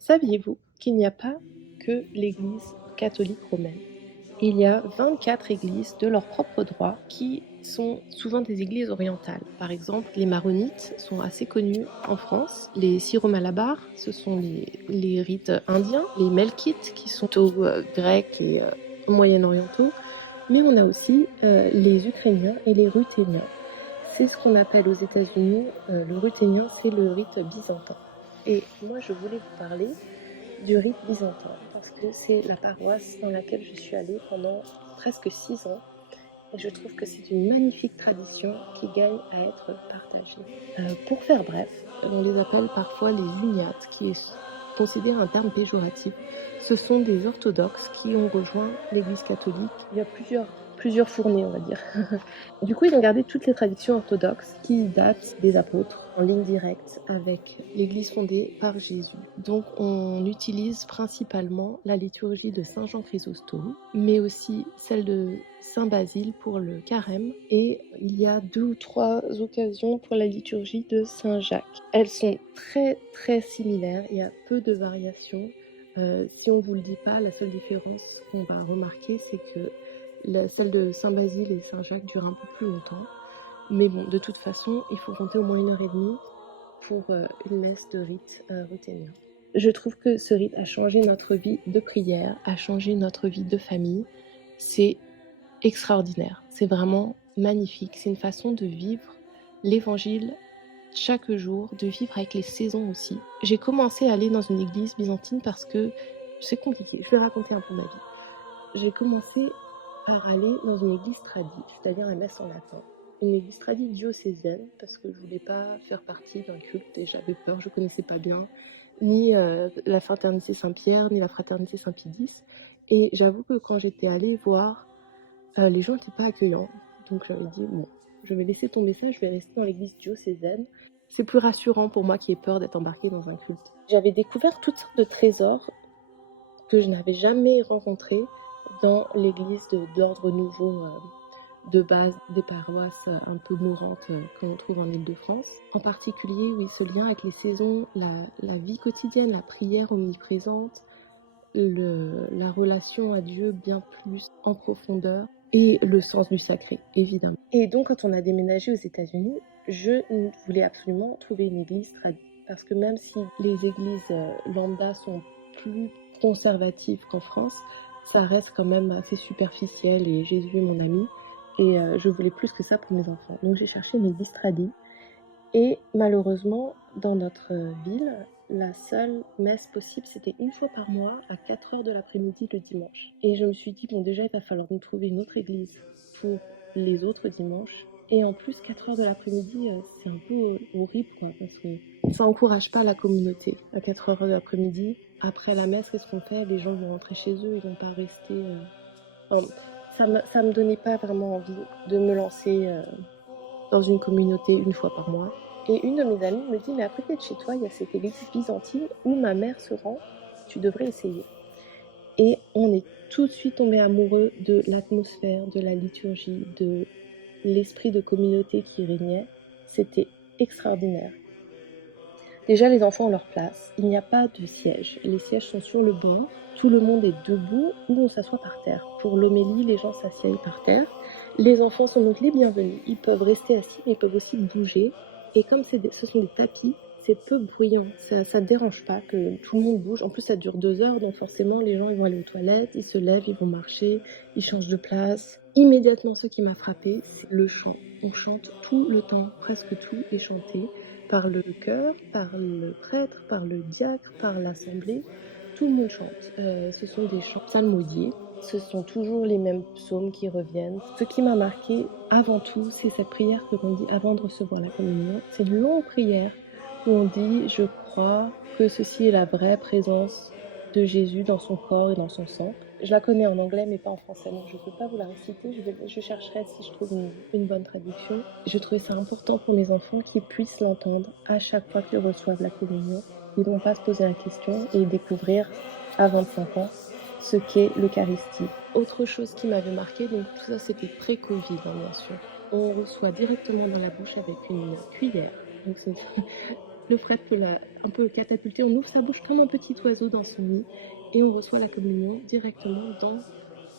Saviez-vous qu'il n'y a pas que l'Église catholique romaine? Il y a 24 églises de leur propre droit qui sont souvent des églises orientales. Par exemple, les maronites sont assez connus en France. Les syro-malabars, ce sont les rites indiens. Les melkites, qui sont plutôt grecs et moyen-orientaux. Mais on a aussi les Ukrainiens et les ruthéniens. C'est ce qu'on appelle aux États-Unis, le ruthénien, c'est le rite byzantin. Et moi, je voulais vous parler du rite byzantin parce que c'est la paroisse dans laquelle je suis allée pendant presque 6 ans et je trouve que c'est une magnifique tradition qui gagne à être partagée. Pour faire bref, on les appelle parfois les uniates, qui est considéré un terme péjoratif. Ce sont des orthodoxes qui ont rejoint l'Église catholique. Il y a plusieurs fournées, on va dire. Du coup, ils ont gardé toutes les traditions orthodoxes qui datent des apôtres en ligne directe avec l'Église fondée par Jésus. Donc, on utilise principalement la liturgie de Saint Jean Chrysostome, mais aussi celle de Saint Basile pour le carême, et il y a 2 ou 3 occasions pour la liturgie de Saint Jacques. Elles sont très très similaires, il y a peu de variations. Si on ne vous le dit pas, la seule différence qu'on va remarquer, c'est que celle de Saint Basile et Saint Jacques dure un peu plus longtemps. Mais bon, de toute façon, il faut compter au moins 1h30 pour une messe de rite ruthénien. Je trouve que ce rite a changé notre vie de prière, a changé notre vie de famille. C'est extraordinaire, c'est vraiment magnifique. C'est une façon de vivre l'évangile chaque jour, de vivre avec les saisons aussi. J'ai commencé à aller dans une église byzantine parce que c'est compliqué. Je vais raconter un peu ma vie. J'ai commencé par aller dans une église tradie, c'est-à-dire la messe en latin. Une église tradie diocésaine, parce que je voulais pas faire partie d'un culte et j'avais peur, je connaissais pas bien ni la fraternité Saint-Pierre, ni la fraternité Saint-Pie-X. Et j'avoue que quand j'étais allée voir, les gens n'étaient pas accueillants. Donc j'avais dit, bon, je vais laisser tomber ça, je vais rester dans l'église diocésaine. C'est plus rassurant pour moi qui ai peur d'être embarquée dans un culte. J'avais découvert toutes sortes de trésors que je n'avais jamais rencontrés dans l'église d'ordre nouveau de base des paroisses un peu mourantes qu'on trouve en Île-de-France. En particulier, oui, ce lien avec les saisons, la vie quotidienne, la prière omniprésente, la relation à Dieu bien plus en profondeur et le sens du sacré, évidemment. Et donc, quand on a déménagé aux États-Unis, je voulais absolument trouver une église tradie. Parce que même si les églises lambda sont plus conservatives qu'en France, ça reste quand même assez superficiel et Jésus est mon ami. Et je voulais plus que ça pour mes enfants. Donc j'ai cherché une église tradie. Et malheureusement, dans notre ville, la seule messe possible, c'était 1 fois par mois à 4h de l'après-midi le dimanche. Et je me suis dit, bon, déjà, il va falloir nous trouver une autre église pour les autres dimanches. Et en plus, 4h de l'après-midi, c'est un peu horrible, quoi, parce que ça encourage pas la communauté. À 4h de l'après-midi, après la messe, qu'est-ce qu'on fait? Les gens vont rentrer chez eux, ils vont pas rester... Enfin, ça me donnait pas vraiment envie de me lancer dans une communauté 1 fois par mois. Et une de mes amies me dit, mais à côté de chez toi, il y a cette église byzantine où ma mère se rend, tu devrais essayer. Et on est tout de suite tombé amoureux de l'atmosphère, de la liturgie, de l'esprit de communauté qui régnait. C'était extraordinaire. Déjà, les enfants ont leur place. Il n'y a pas de siège. Les sièges sont sur le banc. Tout le monde est debout ou on s'assoit par terre. Pour l'homélie, les gens s'assiedent par terre. Les enfants sont donc les bienvenus. Ils peuvent rester assis, mais ils peuvent aussi bouger. Et comme ce sont des tapis, c'est peu bruyant. Ça ne dérange pas que tout le monde bouge. En plus, ça dure 2 heures, donc forcément, les gens ils vont aller aux toilettes, ils se lèvent, ils vont marcher, ils changent de place. Immédiatement, ce qui m'a frappé, c'est le chant. On chante tout le temps, presque tout est chanté par le chœur, par le prêtre, par le diacre, par l'assemblée. Tout le monde chante. Ce sont des chants psalmodiés. Ce sont toujours les mêmes psaumes qui reviennent. Ce qui m'a marqué avant tout, c'est cette prière que l'on dit avant de recevoir la communion. C'est une longue prière où on dit « Je crois que ceci est la vraie présence de Jésus dans son corps et dans son sang ». Je la connais en anglais mais pas en français, donc je ne peux pas vous la réciter. Je chercherai si je trouve une bonne traduction. Je trouvais ça important pour mes enfants qu'ils puissent l'entendre à chaque fois qu'ils reçoivent la communion. Ils ne vont pas se poser la question et découvrir à 25 ans ce qu'est l'Eucharistie. Autre chose qui m'avait marqué, donc tout ça c'était pré-Covid bien sûr. On reçoit directement dans la bouche avec une cuillère. Donc le prêtre peut un peu catapulter, on ouvre sa bouche comme un petit oiseau dans son nid et on reçoit la communion directement dans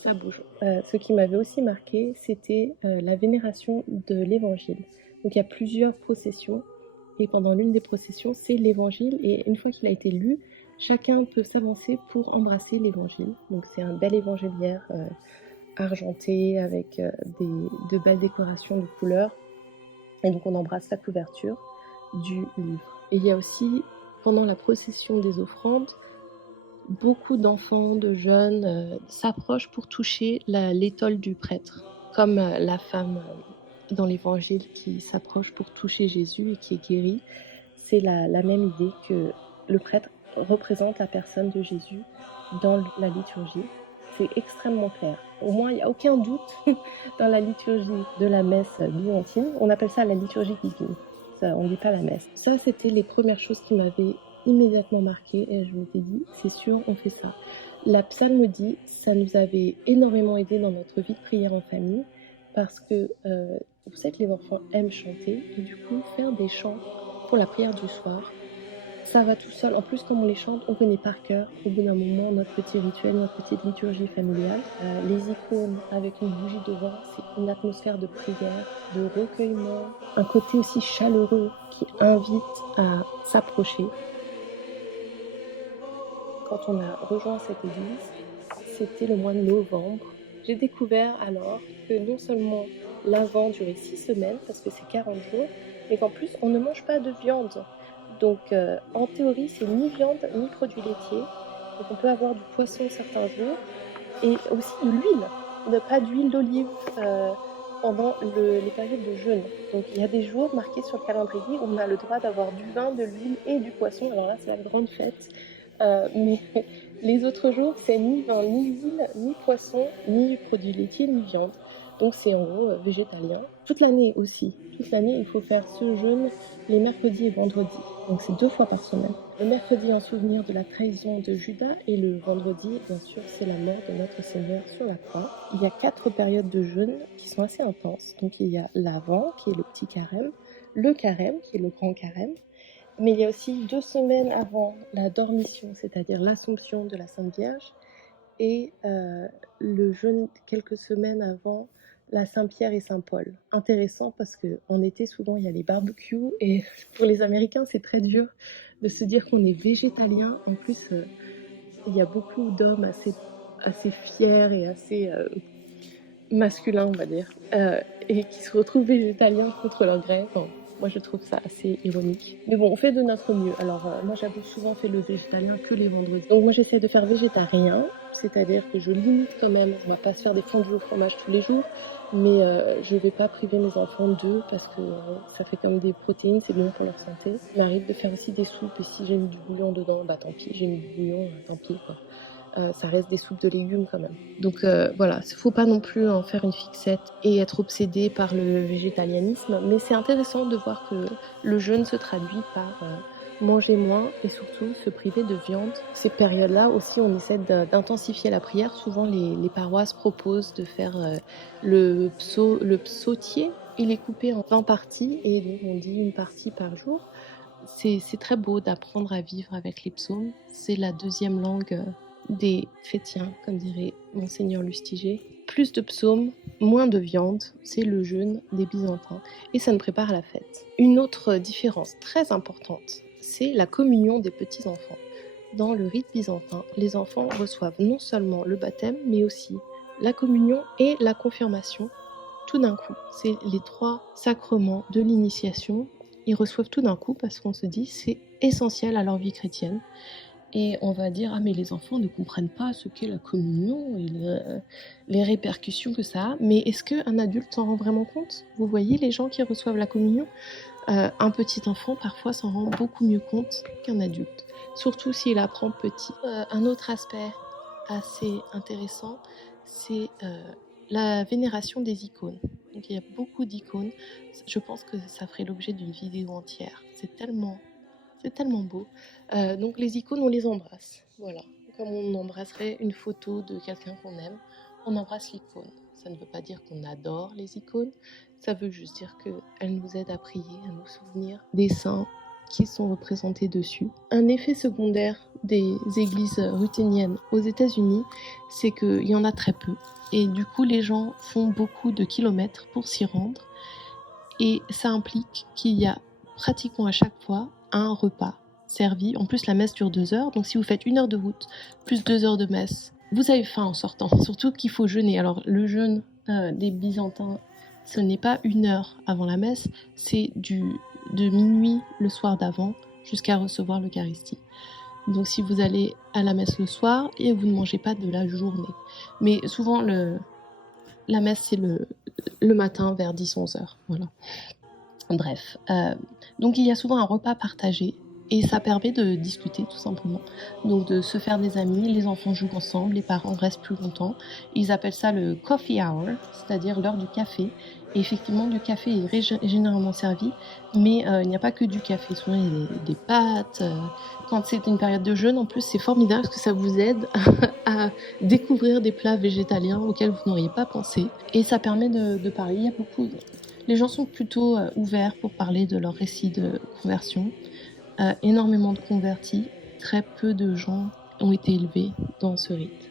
sa bouche. Ce qui m'avait aussi marqué, c'était la vénération de l'évangile. Donc il y a plusieurs processions et pendant l'une des processions, c'est l'évangile et une fois qu'il a été lu, chacun peut s'avancer pour embrasser l'évangile. Donc c'est un bel évangéliaire argenté avec de belles décorations de couleurs. Et donc on embrasse la couverture du livre. Et il y a aussi, pendant la procession des offrandes, beaucoup d'enfants, de jeunes s'approchent pour toucher l'étole du prêtre, comme la femme dans l'évangile qui s'approche pour toucher Jésus et qui est guérie. C'est la même idée que le prêtre représente la personne de Jésus dans la liturgie. C'est extrêmement clair. Au moins, il n'y a aucun doute dans la liturgie de la messe byzantine. On appelle ça la liturgie divine. Ça, on ne dit pas la messe. Ça, c'était les premières choses qui m'avaient immédiatement marqué et je m'étais dit, c'est sûr, on fait ça. La psalmodie, ça nous avait énormément aidé dans notre vie de prière en famille parce que vous savez que les enfants aiment chanter et du coup, faire des chants pour la prière du soir, ça va tout seul. En plus, comme on les chante, on connaît par cœur. Au bout d'un moment, notre petit rituel, notre petite liturgie familiale. Les icônes avec une bougie devant, c'est une atmosphère de prière, de recueillement, un côté aussi chaleureux qui invite à s'approcher. Quand on a rejoint cette église, c'était le mois de novembre. J'ai découvert alors que non seulement l'Avent durait 6 semaines, parce que c'est 40 jours, mais qu'en plus, on ne mange pas de viande. Donc, en théorie, c'est ni viande ni produits laitiers. Donc, on peut avoir du poisson certains jours et aussi de l'huile, pas d'huile d'olive pendant les périodes de jeûne. Donc, il y a des jours marqués sur le calendrier où on a le droit d'avoir du vin, de l'huile et du poisson. Alors là, c'est la grande fête. Mais les autres jours, c'est ni vin, ni huile, ni poisson, ni produits laitiers, ni viande. Donc c'est en gros végétalien. Toute l'année aussi. Toute l'année, il faut faire ce jeûne les mercredis et vendredis. Donc c'est 2 fois par semaine. Le mercredi en souvenir de la trahison de Judas et le vendredi, bien sûr, c'est la mort de notre Seigneur sur la croix. Il y a 4 périodes de jeûne qui sont assez intenses. Donc il y a l'Avent, qui est le petit carême, le carême, qui est le grand carême, mais il y a aussi 2 semaines avant la dormition, c'est-à-dire l'Assomption de la Sainte Vierge, et le jeûne quelques semaines avant la Saint-Pierre et Saint-Paul. Intéressant parce qu'en été, souvent, il y a les barbecues, et pour les Américains, c'est très dur de se dire qu'on est végétalien. En plus, il y a beaucoup d'hommes assez fiers et assez masculins, on va dire, et qui se retrouvent végétaliens contre leur gré. Bon, moi, je trouve ça assez ironique. Mais bon, on fait de notre mieux. Alors, moi, j'avoue souvent fait le végétalien que les vendredis. Donc, moi, j'essaie de faire végétarien, c'est-à-dire que je limite quand même. On va pas se faire des fondus au fromage tous les jours, mais je vais pas priver mes enfants d'œufs parce que ça fait comme des protéines, c'est bon pour leur santé. Il m'arrive de faire aussi des soupes et si j'ai mis du bouillon dedans, bah tant pis, j'ai mis du bouillon, tant pis quoi. Ça reste des soupes de légumes quand même. Donc voilà, il ne faut pas non plus en faire une fixette et être obsédé par le végétalianisme, mais c'est intéressant de voir que le jeûne se traduit par manger moins et surtout se priver de viande. Ces périodes-là aussi, on essaie d'intensifier la prière. Souvent, les paroisses proposent de faire le psautier. Il est coupé en 20 parties et donc on dit une partie par jour. C'est très beau d'apprendre à vivre avec les psaumes. C'est la deuxième langue des chrétiens, comme dirait Monseigneur Lustiger. Plus de psaumes, moins de viande, c'est le jeûne des Byzantins. Et ça nous prépare à la fête. Une autre différence très importante, c'est la communion des petits-enfants. Dans le rite byzantin, les enfants reçoivent non seulement le baptême, mais aussi la communion et la confirmation tout d'un coup. C'est les 3 sacrements de l'initiation. Ils reçoivent tout d'un coup parce qu'on se dit c'est essentiel à leur vie chrétienne. Et on va dire, ah mais les enfants ne comprennent pas ce qu'est la communion et les répercussions que ça a. Mais est-ce qu'un adulte s'en rend vraiment compte? Vous voyez les gens qui reçoivent la communion, un petit enfant parfois s'en rend beaucoup mieux compte qu'un adulte, surtout s'il apprend petit. Un autre aspect assez intéressant, c'est la vénération des icônes. Donc il y a beaucoup d'icônes. Je pense que ça ferait l'objet d'une vidéo entière. C'est tellement beau. Donc les icônes, on les embrasse. Voilà. Comme on embrasserait une photo de quelqu'un qu'on aime, on embrasse l'icône. Ça ne veut pas dire qu'on adore les icônes, ça veut juste dire qu'elles nous aident à prier, à nous souvenir des saints qui sont représentés dessus. Un effet secondaire des églises ruthéniennes aux États-Unis, c'est qu'il y en a très peu. Et du coup, les gens font beaucoup de kilomètres pour s'y rendre. Et ça implique qu'il y a pratiquement à chaque fois un repas servi. En plus, la messe dure 2 heures. Donc si vous faites 1 heure de route, plus 2 heures de messe, vous avez faim en sortant. Surtout qu'il faut jeûner. Alors le jeûne des Byzantins, ce n'est pas 1 heure avant la messe, c'est de minuit le soir d'avant jusqu'à recevoir l'Eucharistie. Donc si vous allez à la messe le soir et vous ne mangez pas de la journée. Mais souvent la messe c'est le matin vers 10-11 heures. Voilà. Bref, donc il y a souvent un repas partagé et ça permet de discuter tout simplement. Donc de se faire des amis, les enfants jouent ensemble, les parents restent plus longtemps. Ils appellent ça le coffee hour, c'est-à-dire l'heure du café. Et effectivement, du café est généralement servi, mais il n'y a pas que du café. Souvent, il y a des pâtes. Quand c'est une période de jeûne, en plus, c'est formidable parce que ça vous aide à découvrir des plats végétaliens auxquels vous n'auriez pas pensé. Et ça permet de parler. Il y a beaucoup... Les gens sont plutôt ouverts pour parler de leur récit de conversion. Énormément de convertis, très peu de gens ont été élevés dans ce rite.